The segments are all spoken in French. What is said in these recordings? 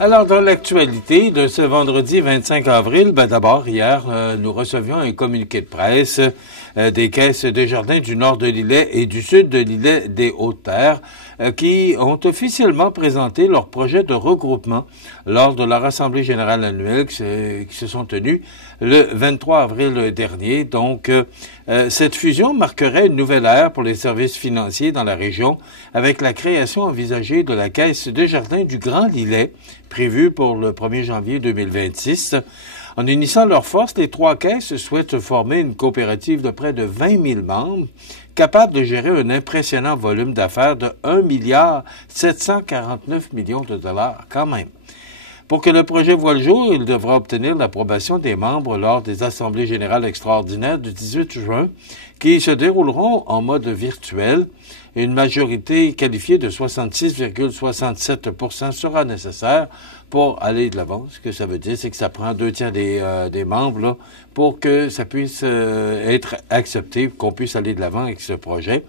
Alors, dans l'actualité de ce vendredi 25 avril, d'abord, hier, nous recevions un communiqué de presse des caisses Desjardins du nord de l'îlet et du sud de l'îlet des Hautes-Terres qui ont officiellement présenté leur projet de regroupement lors de leur Assemblée générale annuelle qui se sont tenues le 23 avril dernier. Donc, cette fusion marquerait une nouvelle ère pour les services financiers dans la région avec la création envisagée de la Caisse Desjardins du Grand Lillet, prévue pour le 1er janvier 2026. En unissant leurs forces, les trois caisses souhaitent former une coopérative de près de 20 000 membres, capable de gérer un impressionnant volume d'affaires de 1,749 milliard de dollars quand même. Pour que le projet voie le jour, il devra obtenir l'approbation des membres lors des assemblées générales extraordinaires du 18 juin, qui se dérouleront en mode virtuel. Une majorité qualifiée de 66,67% sera nécessaire pour aller de l'avant. Ce que ça veut dire, c'est que ça prend 2/3 des membres là, pour que ça puisse être accepté, qu'on puisse aller de l'avant avec ce projet.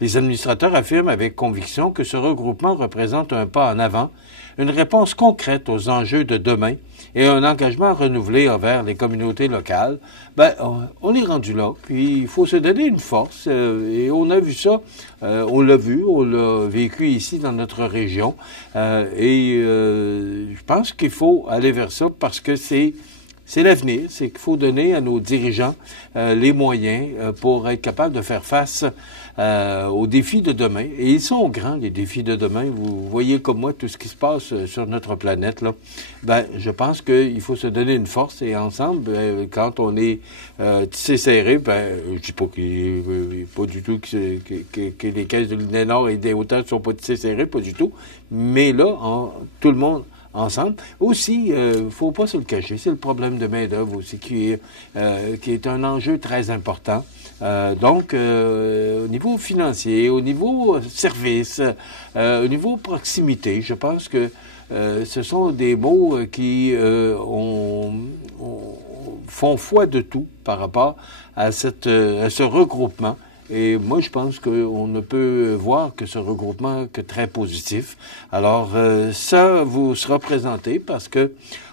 Les administrateurs affirment avec conviction que ce regroupement représente un pas en avant, une réponse concrète aux enjeux de demain et un engagement renouvelé envers les communautés locales. On est rendu là, puis il faut se donner une force, et on a vu ça, on l'a vécu ici dans notre région, je pense qu'il faut aller vers ça parce que c'est l'avenir, c'est qu'il faut donner à nos dirigeants les moyens pour être capables de faire face aux défis de demain. Et ils sont grands, les défis de demain. Vous voyez comme moi tout ce qui se passe sur notre planète, là. Je pense qu'il faut se donner une force et ensemble, quand on est tissé serré, je dis pas pas du tout que les caisses de l'île Nord et des Hautes-Terres ne sont pas tissées serrées, pas du tout. Mais là, tout le monde ensemble. Aussi, faut pas se le cacher, c'est le problème de main-d'œuvre aussi qui est un enjeu très important. Donc, au niveau financier, au niveau service, au niveau proximité, je pense que ce sont des mots qui font foi de tout par rapport à ce regroupement. Et moi, je pense qu'on ne peut voir que ce regroupement que très positif. Alors, ça vous sera présenté parce que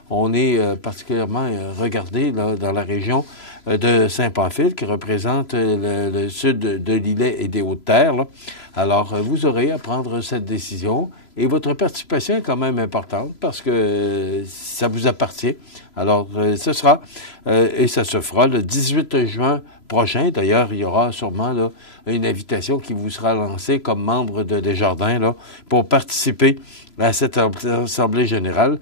on est particulièrement regardé là, dans la région de Saint-Pamphile, qui représente le sud de l'îlet et des Hautes-Terres, là. Alors, vous aurez à prendre cette décision. Et votre participation est quand même importante parce que ça vous appartient. Alors, ce sera, et ça se fera le 18 juin prochain. D'ailleurs, il y aura sûrement là, une invitation qui vous sera lancée comme membre de Desjardins là, pour participer à cette assemblée générale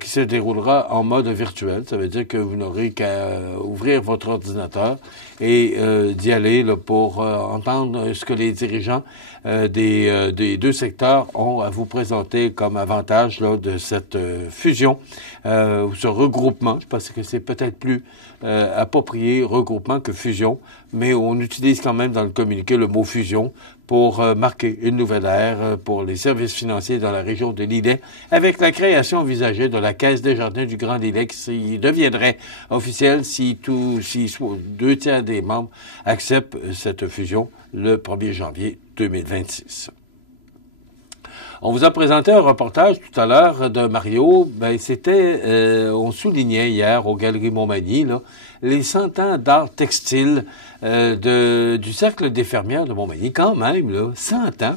qui se déroulera en mode virtuel. Ça veut dire que vous n'aurez qu'à ouvrir votre ordinateur et d'y aller là, pour entendre ce que les dirigeants des deux secteurs ont à vous présenter comme avantage là, de cette fusion, ce regroupement. Je pense que c'est peut-être plus approprié regroupement que fusion, mais on utilise quand même dans le communiqué le mot fusion pour marquer une nouvelle ère pour les services financiers dans la région de l'îlet, avec la création envisagée de la Caisse Desjardins du Grand Lillet qui deviendrait officielle si 2/3 des membres acceptent cette fusion le 1er janvier 2026. On vous a présenté un reportage tout à l'heure de Mario. On soulignait hier aux Galeries Montmagny là, les 100 ans d'art textile du Cercle des fermières de Montmagny. Quand même, là, 100 ans,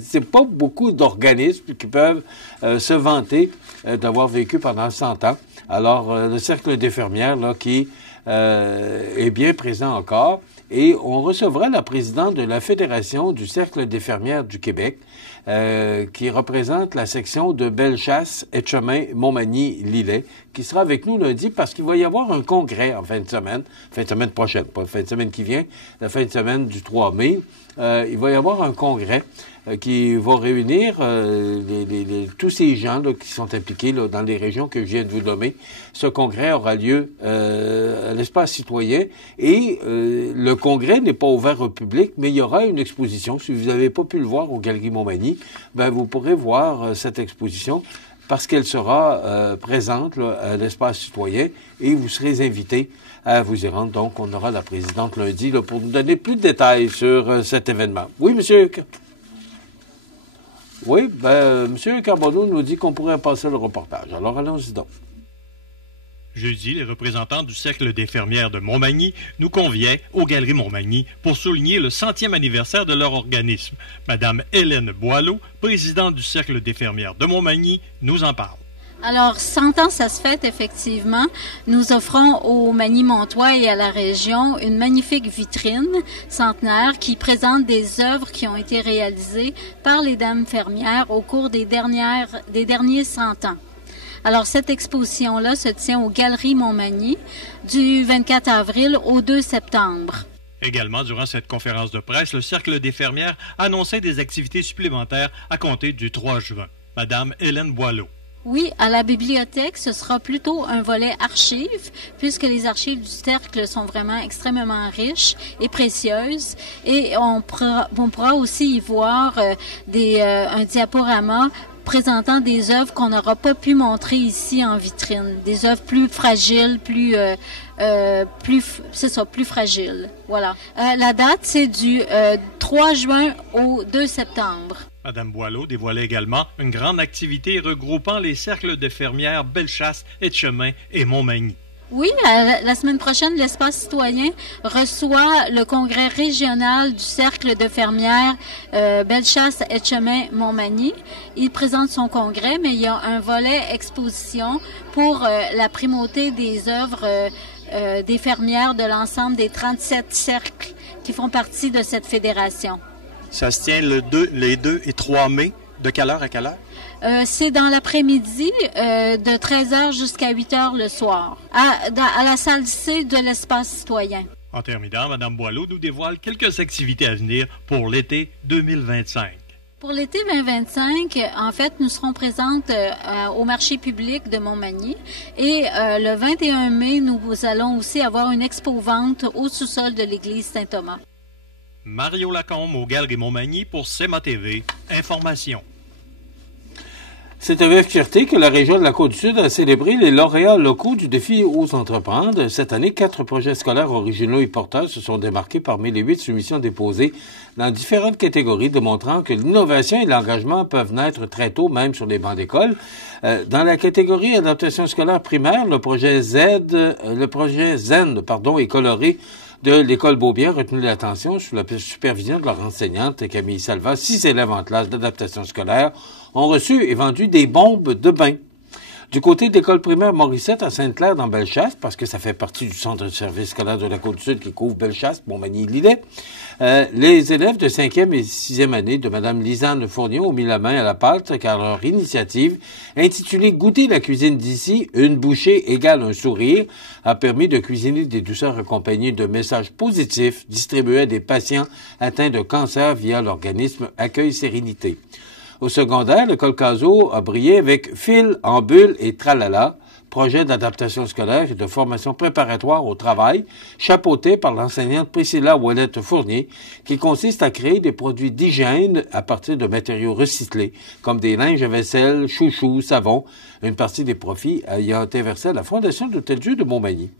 c'est pas beaucoup d'organismes qui peuvent se vanter d'avoir vécu pendant 100 ans. Alors, le Cercle des fermières, là, qui est bien présent encore. Et on recevra la présidente de la Fédération du Cercle des fermières du Québec, qui représente la section de Bellechasse, Etchemin, Montmagny-Lillet, qui sera avec nous lundi parce qu'il va y avoir un congrès en fin de semaine prochaine, pas la fin de semaine qui vient, la fin de semaine du 3 mai. Il va y avoir un congrès qui va réunir tous ces gens là, qui sont impliqués là, dans les régions que je viens de vous nommer. Ce congrès aura lieu à l'espace citoyen et le congrès n'est pas ouvert au public, mais il y aura une exposition. Si vous n'avez pas pu le voir aux Galeries Montmagny, vous pourrez voir cette exposition parce qu'elle sera présente là, à l'espace citoyen et vous serez invités à vous y rendre. Donc, on aura la présidente lundi là, pour nous donner plus de détails sur cet événement. Oui, monsieur? Oui, M. Carbonneau nous dit qu'on pourrait passer le reportage. Alors, allons-y donc. Jeudi, les représentants du Cercle des fermières de Montmagny nous conviennent aux Galeries Montmagny pour souligner le 100e anniversaire de leur organisme. Madame Hélène Boileau, présidente du Cercle des fermières de Montmagny, nous en parle. Alors, 100 ans, ça se fête effectivement. Nous offrons au Magny-Montois et à la région une magnifique vitrine centenaire qui présente des œuvres qui ont été réalisées par les dames fermières au cours des derniers 100 ans. Alors, cette exposition-là se tient aux Galeries Montmagny du 24 avril au 2 septembre. Également, durant cette conférence de presse, le Cercle des fermières annonçait des activités supplémentaires à compter du 3 juin. Madame Hélène Boileau. Oui, à la bibliothèque, ce sera plutôt un volet archives, puisque les archives du Cercle sont vraiment extrêmement riches et précieuses. Et on pourra aussi y voir un diaporama présentant des œuvres qu'on n'aura pas pu montrer ici en vitrine. Des œuvres plus fragiles, plus fragiles. Voilà. La date, c'est du 3 juin au 2 septembre. Madame Boileau dévoilait également une grande activité regroupant les cercles de fermières Bellechasse, Etchemin et Montmagny. Oui, la semaine prochaine, l'Espace citoyen reçoit le congrès régional du Cercle de fermières Bellechasse, Etchemin, Montmagny. Il présente son congrès, mais il y a un volet exposition pour la primauté des œuvres des fermières de l'ensemble des 37 cercles qui font partie de cette fédération. Ça se tient les 2 et 3 mai. De quelle heure à quelle heure? C'est dans l'après-midi, de 13h jusqu'à 8h le soir, à la salle C de l'Espace citoyen. En terminant, Mme Boileau nous dévoile quelques activités à venir pour l'été 2025. Pour l'été 2025, en fait, nous serons présentes au marché public de Montmagny et le 21 mai, nous allons aussi avoir une expo-vente au sous-sol de l'église Saint-Thomas. Mario Lacombe aux Galeries Montmagny pour CEMA TV. Information. C'est avec fierté que la région de la Côte-du-Sud a célébré les lauréats locaux du défi Ose entreprendre. Cette année, 4 projets scolaires originaux et porteurs se sont démarqués parmi les 8 soumissions déposées dans différentes catégories, démontrant que l'innovation et l'engagement peuvent naître très tôt, même sur les bancs d'école. Dans la catégorie adaptation scolaire primaire, le projet Zen et coloré de l'école Beaubien a retenu l'attention sous la supervision de leur enseignante Camille Salva. 6 élèves en classe d'adaptation scolaire ont reçu et vendu des bombes de bain. Du côté de l'école primaire Morissette à Sainte-Claire dans Bellechasse, parce que ça fait partie du centre de service scolaire de la Côte-du-Sud qui couvre Bellechasse, Montmagny-Lillet, les élèves de 5e et 6e année de Mme Lisanne Fournier ont mis la main à la pâte car leur initiative, intitulée « Goûter la cuisine d'ici, une bouchée égale un sourire », a permis de cuisiner des douceurs accompagnées de messages positifs distribués à des patients atteints de cancer via l'organisme Accueil Sérénité. Au secondaire, l'école Caso a brillé avec Fil en bulle et Tralala, projet d'adaptation scolaire et de formation préparatoire au travail, chapeauté par l'enseignante Priscilla Ouellette Fournier, qui consiste à créer des produits d'hygiène à partir de matériaux recyclés, comme des linges à vaisselle, chouchous, savon, une partie des profits ayant été versés à la Fondation d'Hôtel-Dieu de Montmagny.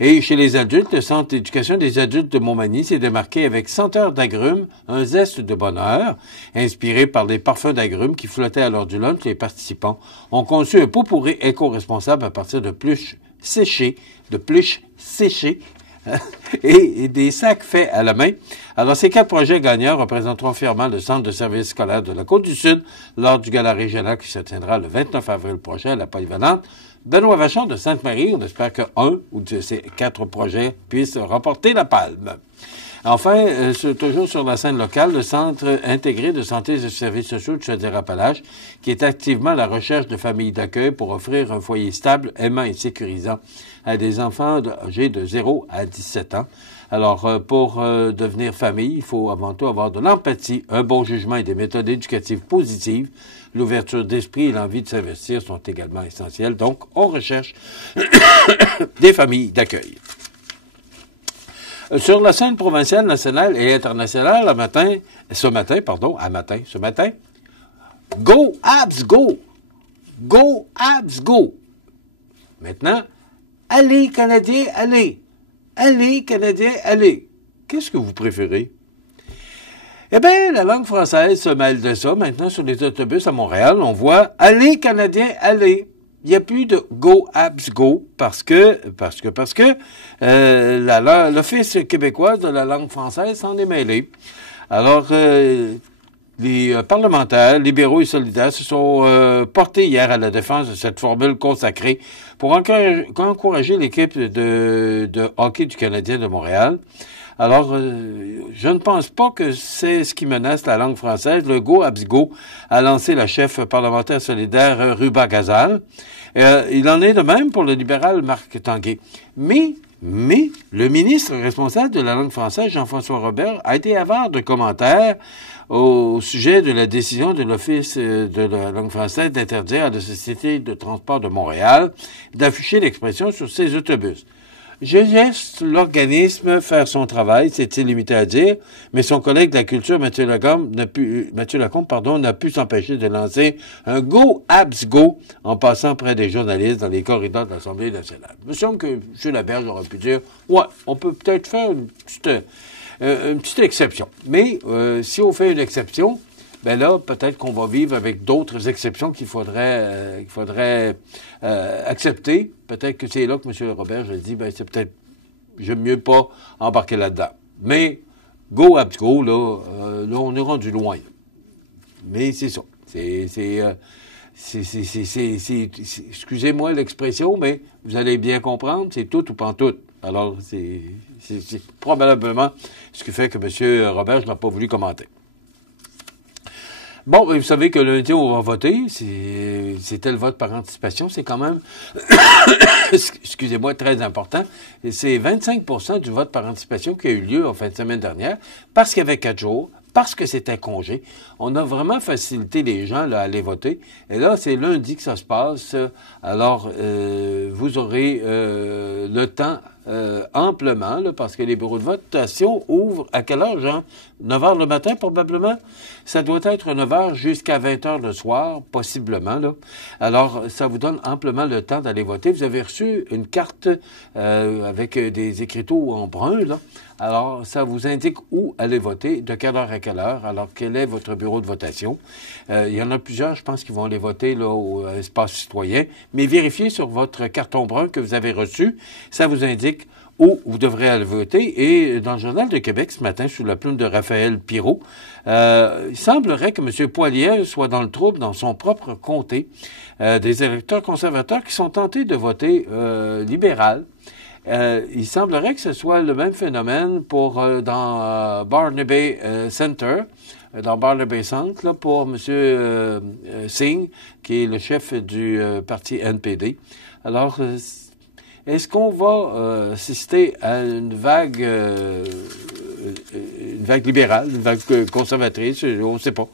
Et chez les adultes, le Centre d'éducation des adultes de Montmagny s'est démarqué avec senteurs d'agrumes, un zeste de bonheur. Inspiré par des parfums d'agrumes qui flottaient à l'heure du lunch, les participants ont conçu un pot-pourri éco-responsable à partir de pluches séchées et des sacs faits à la main. Alors, ces 4 projets gagnants représenteront fièrement le Centre de service scolaire de la Côte-du-Sud lors du gala régional qui se tiendra le 29 avril prochain à la Polyvalente. Benoît Vachon de Sainte-Marie, on espère qu'un ou de ces 4 projets puisse remporter la palme. Enfin, toujours sur la scène locale, le Centre intégré de santé et de services sociaux de Chaudière-Appalaches, qui est activement à la recherche de familles d'accueil pour offrir un foyer stable, aimant et sécurisant à des enfants âgés de 0 à 17 ans. Alors, pour devenir famille, il faut avant tout avoir de l'empathie, un bon jugement et des méthodes éducatives positives. L'ouverture d'esprit et l'envie de s'investir sont également essentielles. Donc, on recherche des familles d'accueil. Sur la scène provinciale, nationale et internationale, ce matin, Go Habs Go! Go Habs Go! Maintenant, allez Canadiens, allez! Allez Canadiens, allez! Qu'est-ce que vous préférez? Eh bien, la langue française se mêle de ça. Maintenant, sur les autobus à Montréal, on voit « Allez, Canadiens, allez ». Il n'y a plus de Go Abs Go parce que l'Office québécois de la langue française s'en est mêlé. Alors, les parlementaires libéraux et solidaires se sont portés hier à la défense de cette formule consacrée pour encourager l'équipe de hockey du Canadien de Montréal. Alors, je ne pense pas que c'est ce qui menace la langue française. Le Go Abs Go a lancé la chef parlementaire solidaire Ruba Gazal. Il en est de même pour le libéral Marc Tanguay. Mais le ministre responsable de la langue française, Jean-François Robert, a été avare de commentaires au sujet de la décision de l'Office de la langue française d'interdire à la Société de transport de Montréal d'afficher l'expression sur ses autobus. Je laisse l'organisme faire son travail, s'est-il limité à dire, mais son collègue de la culture, Mathieu Lacombe, n'a pu s'empêcher de lancer un Go Abs Go en passant près des journalistes dans les corridors de l'Assemblée nationale. Il me semble que M. Laberge aurait pu dire « Ouais, on peut peut-être faire une petite exception. » Mais si on fait une exception, ben là, peut-être qu'on va vivre avec d'autres exceptions qu'il faudrait accepter. Peut-être que c'est là que M. Robert, je dis, ben c'est peut-être, j'aime mieux pas embarquer là-dedans. Mais, Go Abs Go, là, on est rendu loin. Mais c'est ça. Excusez-moi l'expression, mais vous allez bien comprendre, c'est tout ou pas tout. Alors, c'est probablement ce qui fait que M. Robert n'a pas voulu commenter. Bon, vous savez que lundi, on va voter. C'était le vote par anticipation. C'est quand même, excusez-moi, très important. C'est 25% du vote par anticipation qui a eu lieu en fin de semaine dernière, parce qu'il y avait 4 jours, parce que c'était congé. On a vraiment facilité les gens là, à aller voter. Et là, c'est lundi que ça se passe. Alors, vous aurez le temps amplement, là, parce que les bureaux de votation ouvrent à quelle heure, Jean? 9 h le matin, probablement? Ça doit être 9 h jusqu'à 20 h le soir, possiblement, là. Alors, ça vous donne amplement le temps d'aller voter. Vous avez reçu une carte avec des écriteaux en brun, là. Alors, ça vous indique où aller voter, de quelle heure à quelle heure. Alors, quel est votre bureau de votation? Il y en a plusieurs, je pense, qui vont aller voter là, au espace citoyen. Mais vérifiez sur votre carton brun que vous avez reçu. Ça vous indique où vous devrez aller voter. Et dans le Journal de Québec, ce matin, sous la plume de Raphaël Pirot, il semblerait que M. Poilievre soit dans le trouble dans son propre comté. Des électeurs conservateurs qui sont tentés de voter libéral. Il semblerait que ce soit le même phénomène pour dans Barnaby Center, dans Barnaby Centre, là, pour M. Singh, qui est le chef du parti NPD. Alors, est-ce qu'on va assister à une vague libérale, une vague conservatrice? On ne sait pas.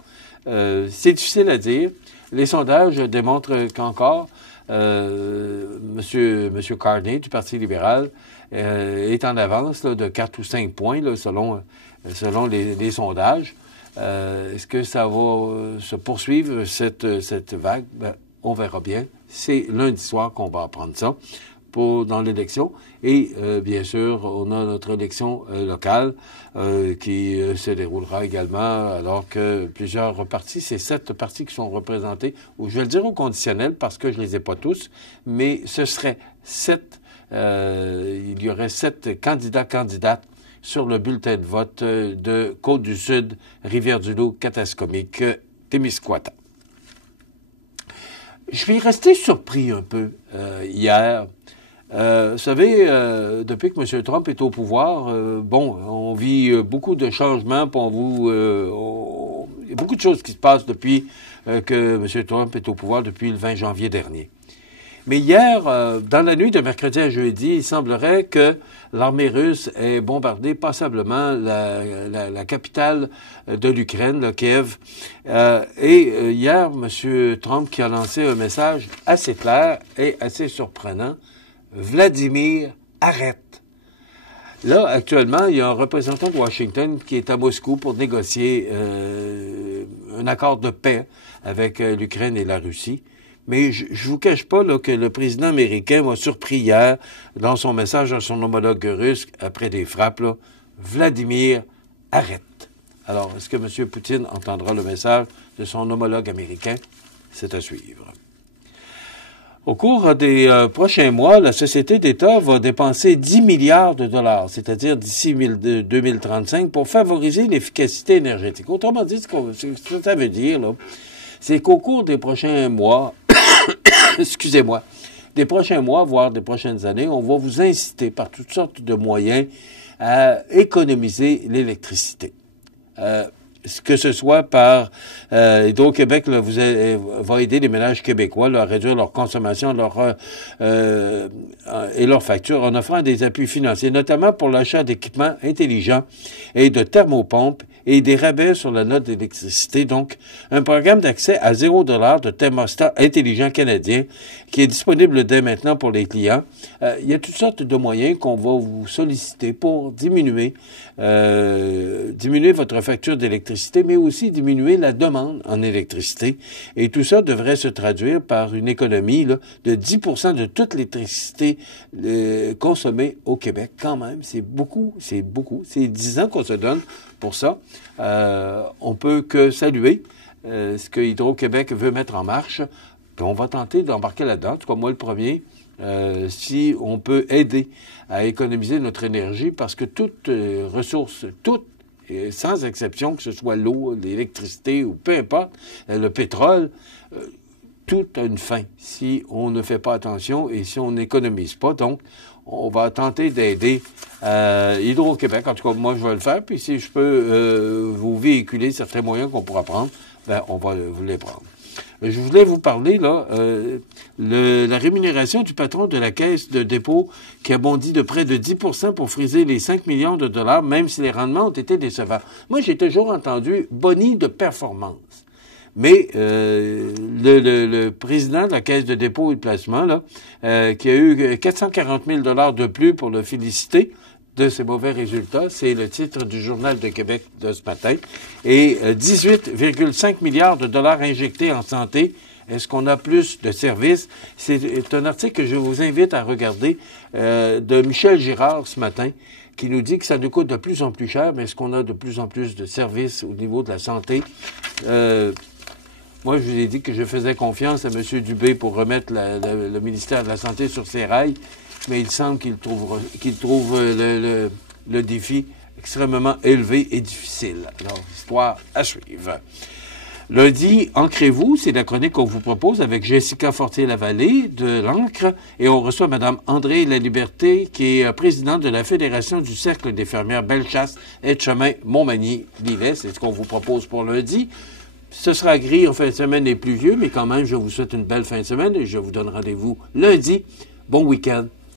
C'est difficile à dire. Les sondages démontrent qu'encore, Monsieur Carney, du Parti libéral, est en avance là, de 4 ou 5 points, là, selon les sondages. Est-ce que ça va se poursuivre, cette vague? Ben, on verra bien. C'est lundi soir qu'on va apprendre ça dans l'élection. Et bien sûr, on a notre élection locale qui se déroulera également alors que plusieurs partis, c'est 7 partis qui sont représentés, ou je vais le dire au conditionnel parce que je les ai pas tous, mais ce serait 7, il y aurait 7 candidates sur le bulletin de vote de Côte-du-Sud, Rivière-du-Loup, Katascomique, Témiscouata. Je vais rester surpris un peu hier. Vous savez, depuis que M. Trump est au pouvoir, on vit beaucoup de changements. Il y a beaucoup de choses qui se passent depuis que M. Trump est au pouvoir, depuis le 20 janvier dernier. Mais hier, dans la nuit de mercredi à jeudi, il semblerait que l'armée russe ait bombardé passablement la capitale de l'Ukraine, Kiev. Et hier, M. Trump qui a lancé un message assez clair et assez surprenant. Vladimir, arrête. Là, actuellement, il y a un représentant de Washington qui est à Moscou pour négocier un accord de paix avec l'Ukraine et la Russie. Mais je vous cache pas là, que le président américain m'a surpris hier dans son message à son homologue russe après des frappes. Là, Vladimir, arrête. Alors, est-ce que M. Poutine entendra le message de son homologue américain? C'est à suivre. Au cours des prochains mois, la société d'État va dépenser 10 milliards de dollars, c'est-à-dire d'ici 2035, pour favoriser l'efficacité énergétique. Autrement dit, ce que ça veut dire, là, c'est qu'au cours des prochains mois, excusez-moi, des prochains mois, voire des prochaines années, on va vous inciter par toutes sortes de moyens à économiser l'électricité. Que ce soit par Hydro-Québec va aider les ménages québécois là, à réduire leur consommation et leurs factures en offrant des appuis financiers, notamment pour l'achat d'équipements intelligents et de thermopompes et des rabais sur la note d'électricité. Donc, un programme d'accès à 0 $ de thermostat intelligent canadien qui est disponible dès maintenant pour les clients. Il y a toutes sortes de moyens qu'on va vous solliciter pour diminuer votre facture d'électricité, mais aussi diminuer la demande en électricité. Et tout ça devrait se traduire par une économie là, de 10 % de toute l'électricité consommée au Québec. Quand même, c'est beaucoup. C'est 10 ans qu'on se donne pour ça. On peut que saluer ce que Hydro-Québec veut mettre en marche. Puis on va tenter d'embarquer là-dedans, en tout cas moi le premier, si on peut aider à économiser notre énergie, parce que toute ressource, sans exception, que ce soit l'eau, l'électricité ou peu importe, le pétrole, tout a une fin si on ne fait pas attention et si on n'économise pas. Donc, on va tenter d'aider Hydro-Québec. En tout cas, moi, je vais le faire. Puis si je peux vous véhiculer certains moyens qu'on pourra prendre, ben on va vous les prendre. Je voulais vous parler, là, la rémunération du patron de la Caisse de dépôt qui a bondi de près de 10 % pour friser les 5 millions de dollars, même si les rendements ont été décevants. Moi, j'ai toujours entendu boni de performance. Mais le président de la Caisse de dépôt et de placement, là, qui a eu 440 000 $ de plus pour le féliciter de ses mauvais résultats, c'est le titre du Journal de Québec de ce matin, et 18,5 milliards de dollars injectés en santé. Est-ce qu'on a plus de services? C'est un article que je vous invite à regarder de Michel Girard ce matin, qui nous dit que ça nous coûte de plus en plus cher, mais est-ce qu'on a de plus en plus de services au niveau de la santé? Moi, je vous ai dit que je faisais confiance à M. Dubé pour remettre le ministère de la Santé sur ses rails, mais il semble qu'il trouve le défi extrêmement élevé et difficile. Alors, histoire à suivre. Lundi, Ancrez-vous, c'est la chronique qu'on vous propose avec Jessica Fortier-Lavallée de l'Ancre, et on reçoit Mme André Laliberté, qui est présidente de la Fédération du Cercle des fermières Bellechasse, Etchemin, Montmagny-Lillet. C'est ce qu'on vous propose pour lundi. Ce sera gris en fin de semaine et pluvieux, mais quand même, je vous souhaite une belle fin de semaine et je vous donne rendez-vous lundi. Bon week-end.